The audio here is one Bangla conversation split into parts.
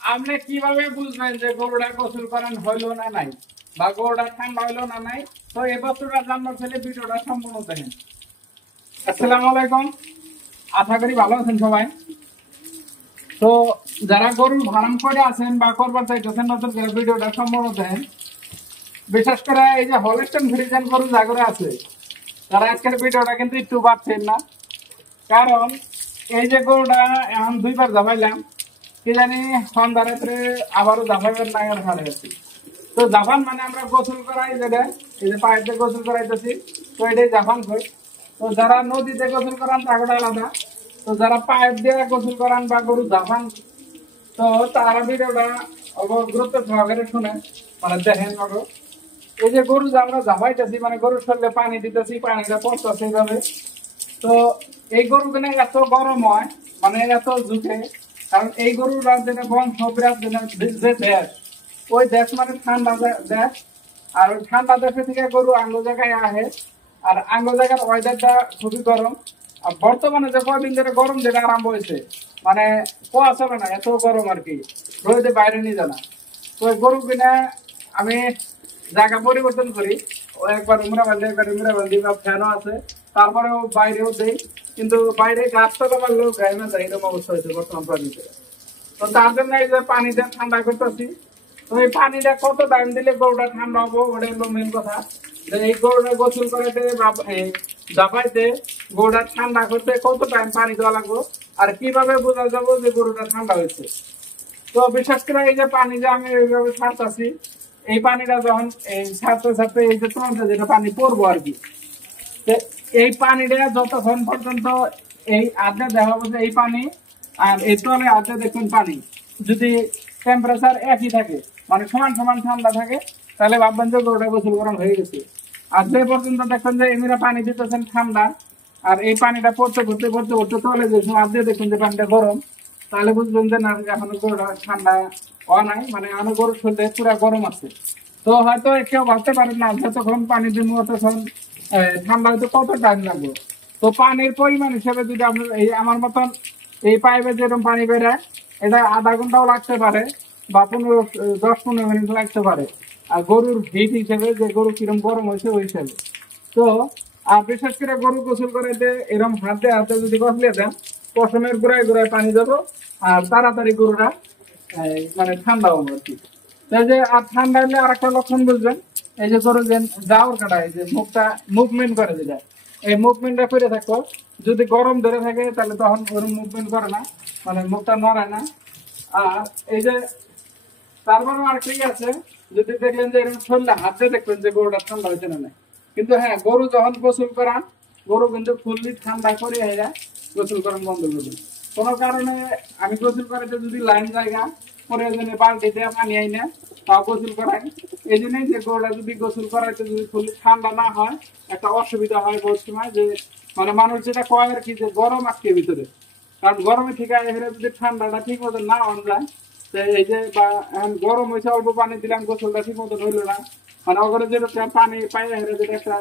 আপনি কিভাবে বুঝবেন যে গরুটা গোসল করান হইলো না নাই বা গরুটা ঠান্ডা হইলো না নাই? তো এই বস্তুটা জানার ছেলে ভিডিওটা সম্পূর্ণ দেখেন। আসসালামু আলাইকুম, আশা করি ভালো আছেন সবাই। তো যারা গরুর ফার্ম করে আছেন বা করবার চাইতেছেন নতুন করে ভিডিওটা সম্পূর্ণ দেখেন। বিশেষ করে এই যে হলস্টাইন ফ্রিজিয়ান গরু জাগরে আছে, তারা আজকের ভিডিওটা কিন্তু একটু পাচ্ছেন না, কারণ এই যে গরুটা এখন দুইবার জামাইলাম, কি জানি সন্ধ্যা রাত্রে আবারও জাফাইবার নাগার হারে আছি। তো জাপান মানে আমরা গোসল করাই যেটা, এই যে পায়েতে গোসল করাইতেছি, তো এটাই জাপান কই। তো যারা নদীতে গোসল করান তাগটা আলাদা, তো যারা পাইপ দিয়ে গোসল করান বা গরু জাপান, তো তারা ভিডিওটা গুরুত্ব সহকারে শুনে মানে দেখেন। এই যে গরু যে আমরা জাপাইতেছি মানে গরুর শরীরে পানি দিতেছি, পানিটা পড়তেছে এইভাবে। তো এই গরু কিনে এত গরম হয়, মানে এত ঝুঁকে, কারণ এই গরুর যেটা বংশ বিরাট যে দেশ, ওই দেশ মানে ঠান্ডা দেশ। আর ওই ঠান্ডা দেশে থেকে গরু আঙ্গ জায়গায় আহে, আর আঙ্গ জায়গার ওয়েদারটা খুবই গরম। আর বর্তমানে যে কয়দিন ধরে গরম যেটা আরম্ভ হয়েছে, মানে কোয়া চলে না, এত গরম আর কি, রোদে বাইরে নিয়ে জানা। তো গরু কিনে আমি জায়গা পরিবর্তন করি, ও একবার উমরা বান্ধি একবার উমরা বান্ধি, বা ফ্যানও আছে, তারপরেও বাইরেও দেই, কিন্তু বাইরে গাছ তো আমার লোক গায়ে না যায়, এরকম অবস্থা হয়েছে বর্তমান পানিতে। তো তার জন্য এই যে পানিটা ঠান্ডা করতেছি। তো এই পানিটা কত টাইম দিলে গরুটা ঠান্ডা হবো, ওটা হলো মেন কথা। যে এই গরুটা গোসল করাতে জাপাইতে গরুটা ঠান্ডা করতে কত টাইম পানি দেওয়া লাগবে, আর কিভাবে বোঝা যাবো যে গরুটা ঠান্ডা হয়েছে। তো বিশেষ করে এই যে পানি যে আমি এইভাবে ছাড়তেছি, এই পানিটা যখন এই ছাড়তে ছাড়তে এই যে তোমার যেটা পানি পড়বো আর কি, এই পানিটা যতক্ষণ পর্যন্ত এই আর্ধে দেখা যাচ্ছে এই পানি, আর এই তলে আর্ধে দেখুন পানি, যদি টেম্পারেচার একই থাকে মানে সমান সমান ঠান্ডা থাকে, তাহলে ভাববেন যে গরুটা গোসল গরম হয়ে গেছে। আর যে পর্যন্ত দেখবেন যে এমনি পানি দিতেছেন ঠান্ডা, আর এই পানিটা পড়তে পড়তে পড়তে পড়তে তলে যে আর্ধে দেখুন যে পানিটা গরম, তাহলে বুঝবেন যে না, এখনো গরুটা ঠান্ডা হওয়া নাই, মানে এখনো গরুর শরীরে পুরা গরম আছে। তো হয়তো কেউ ভাবতে পারেন না যতক্ষণ পানি দিব ততক্ষণ ঠান্ডা হইতে কত টাইম লাগবে। তো পানির পরিমাণ হিসেবে যদি আপনার এই আমার মতন এই পাইপে যেরকম পানি বেরোয়, এটা আধা ঘন্টাও লাগতে পারে বা 10-15 মিনিট লাগতে পারে। আর গরুর হিট হিসেবে যে গরু কিরম গরম হয়েছে ওই হিসেবে। তো আর বিশেষ করে গরু গোসল করাইতে এরকম হাতে হাতে যদি গসলে দেন, পশমের গোড়ায় গোড়ায় পানি দেবো, আর তাড়াতাড়ি গরুটা মানে ঠান্ডা হবে আর কি। এই যে আর ঠান্ডা হলে আর একটা লক্ষণ বুঝবেন, এই যে গরু যে যাওয়ার কাটা, এই যে মুখটা মুভমেন্ট করে যেটা, এই মুভমেন্টটা করে থাকো। যদি গরম ধরে থাকে তাহলে তখন ওরকম মুভমেন্ট করে না, মানে মুখটা নড়ায় না। আর এই যে তারপরে আর ঠিক আছে, যদি দেখলেন যে এরকম শরীরে হাতে দেখবেন যে গরুটা ঠান্ডা হয়েছে না নাই। কিন্তু হ্যাঁ, গরু যখন গোসল করান, গরু কিন্তু ফুললি ঠান্ডা করে গোসল করান বন্ধ করবেন। কোনো কারণে আমি গোসল করাতে যদি লাইন জায়গা প্রয়োজনে বালতি দিয়ে পানি আই না, তাও গোসল করাই। এই জন্যই যে গরুটা যদি গোসল করাইতে যদি ফুললি ঠান্ডা না হয়, একটা অসুবিধা হয় বহুত সময়, যে মানে মানুষ যেটা কয় আর কি, যে গরম আটকে ভিতরে। কারণ গরমে ঠিক আছে, যদি ঠান্ডাটা ঠিক মতো না অন যায়, এই যে বা গরম হয়েছে অল্প পানি দিলাম, গোসলটা ঠিক মতো হইলো না, মানে ওখানে যেটা পানি পাইয়া হেরে যেটা একটা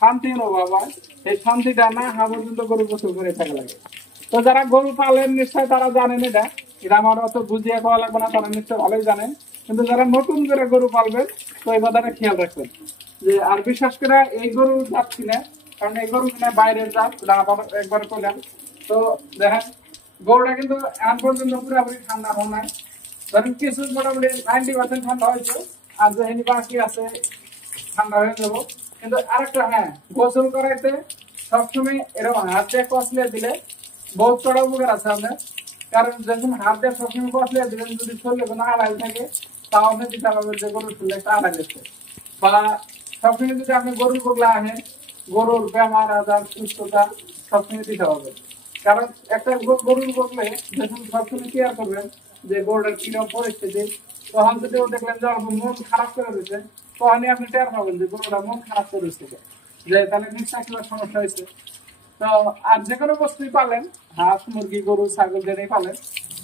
শান্তি অনুভব হয়, এই শান্তিটা না হওয়া পর্যন্ত গরু গোসল করে থাকা লাগে। তো যারা গরু পালেন নিশ্চয় তারা জানেন এটা, এটা আমার অত বুঝিয়ে পাওয়া লাগবে না, তারা নিশ্চয় ভালোই জানেন। কিন্তু যারা নতুন করে গরু পালবেন, তো এই কথাটা খেয়াল রাখবেন। যে আর বিশেষ করে এই গরু জাত কিনে, কারণ এই গরু কিনে বাইরের জাত, একবার করলাম। তো দেখেন গরুটা কিন্তু এখন পর্যন্ত পুরোপুরি ঠান্ডা হয় নাই, ধরেন কিছু মোটামুটি 90% ঠান্ডা হয়েছে, আর যেখানে বাকি আছে ঠান্ডা হয়ে যাবো। কিন্তু আরেকটা, হ্যাঁ, গোসল করাইতে সবসময় এরকম হাত দিয়ে কষলে দিলে বহুত চড়া উপকার আছে আপনার। কারণ যখন হাত দিয়ে সবসময় কষলে দিলেন, যদি শরীরে কোনো আড়াই থাকে, তাও আপনি দিতে পারবেন যে গরুর শরীরে একটা আড়াই গেছে। বা সবসময় যদি আপনি গরুর বগলা আনেন, গরুর বেমার আজার সুস্থতা সবসময় দিতে হবে। কারণ একটা গরুর বগলে যখন সবসময় কেয়ার করবেন যে গরুটার কিরকম পরিস্থিতি, তখন যদি দেখলেন যে মন খারাপ করে দিচ্ছে, তখনই আপনি টের পাবেন যে গরুটা মন খারাপ করে দিচ্ছে, যে তাহলে নিশ্চয় কিংবা সমস্যা হয়েছে। তো আর যে কোনো বস্তুই পালেন, হাঁস মুরগি গরু ছাগল যেটাই পালেন,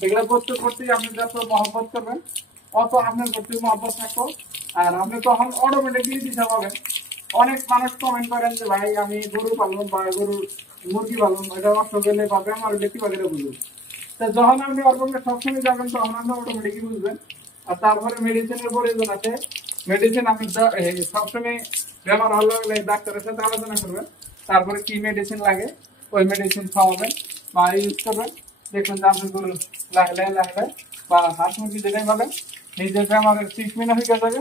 এগুলো করতে করতেই আপনি যত মহব্বত করবেন, অত আপনার প্রতি মহব্বত থাকবো। আর আপনি তখন অটোমেটিকলি দিশা পাবেন। অনেক মানুষ কমেন্ট করেন যে ভাই আমি গরু পালন বা গরু মুরগি পালন, এটা অসুখ হলে বা বেমার হলে কিভাবে বুঝুন। তো যখন আপনি অর্গানকে সবসময় যাবেন তখন আপনি অটোমেটিকই বুঝবেন। আর তারপরে মেডিসিনের প্রয়োজন আছে, মেডিসিন আপনি সবসময় বেমার হলে ডাক্তারের সাথে আলোচনা করবেন, তারপরে কি মেডিসিন লাগে ওই মেডিসিন খাওয়াবেন বা ইউজ করবেন। দেখবেন যে আপনার গরু লাহে লাহে বা হাঁস মুরগি যেটাই বলেন নিজের বেমারের ট্রিটমেন্ট হয়ে যাবে,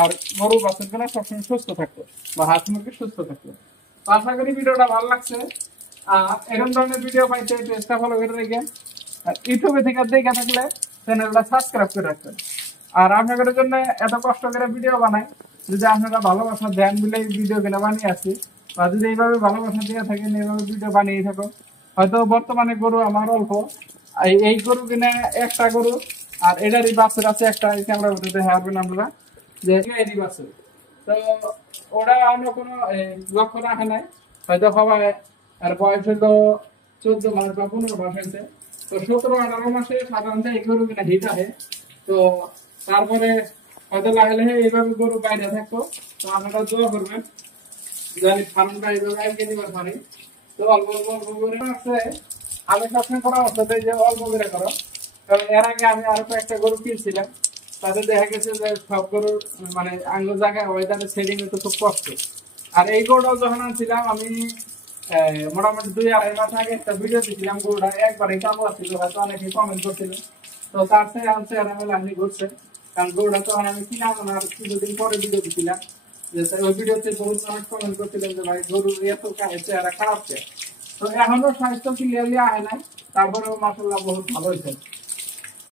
আর গরু বাচ্চাগুলো সবসময় সুস্থ থাকবে বা হাঁস মুরগি সুস্থ থাকবে। তো আশা করি ভিডিওটা ভালো লাগছে। এরকম ধরনের ভিডিও পাইতে পেজটা ফলো করে রেখে ইউটিউবে থেকে দেখে থাকলে চ্যানেলটা সাবস্ক্রাইব করে রাখবেন। আর আপনাদের জন্য এত কষ্ট করে ভিডিও বানাই, যদি আপনারা ভালোবাসা দেন বলে ভিডিও কিনে বানিয়ে আসি, বা যদি এইভাবে ভালোবাসা দিয়ে থাকেন, এইভাবে ভিডিও বানিয়ে থাকো। হয়তো বর্তমানে গরু আমার অল্প, এই গরু কিনে একটা গরু, আর এটারই বাছুর আছে একটা, ক্যামেরা ভিতরে হারবেন আপনারা যে এরই বাছুর। তো ওরা অন্য কোনো লক্ষ্য রাখে নাই, হয়তো সবাই আর বয়স হলো 14 মাস বা 15 মাস হয়েছে। তো 17-18 মাসে সাধারণত এই গরু কিনা হিট আহে। তো তারপরে হয়তো লাগালে এইভাবে গরু বাইরে থাকতো। তো আপনারা দোয়া করবেন জানি ফার্মটা এইভাবে আগে দিবার পারি। তো অল্প অল্প অল্প করে আছে, আমি সবসময় পরামর্শ দিই যে অল্প করে করো, কারণ এর আগে আমি আরো কয়েকটা গরু কিনছিলাম, তাদের দেখা গেছে যে সব গরুর মানে আঙ্গুল জায়গায় ওয়েদারের সেটিং তো খুব কষ্ট। আর এই গরুটাও যখন আনছিলাম আমি মোটামুটি 2-2.5 মাস আগে একটা ভিডিও দিয়েছিলাম, গরুটা একবারে কামড়া ছিল, হয়তো অনেকে কমেন্ট করছিল। তো তার থেকে আনছে আর আমি লাইনে ঘুরছে, কারণ গরুটা তখন আমি কিনা আর কিছুদিন পরে ভিডিও দিয়েছিলাম, যে ওই ভিডিওতে বহুত মানুষ কমেন্ট করছিলেন যে ভাই গরু এত চেহারা খারাপ। তো এখনো স্বাস্থ্য ক্লিয়ারলি আহে নাই, তারপরেও মাসাল্লাহ বহুত ভালো হয়েছে।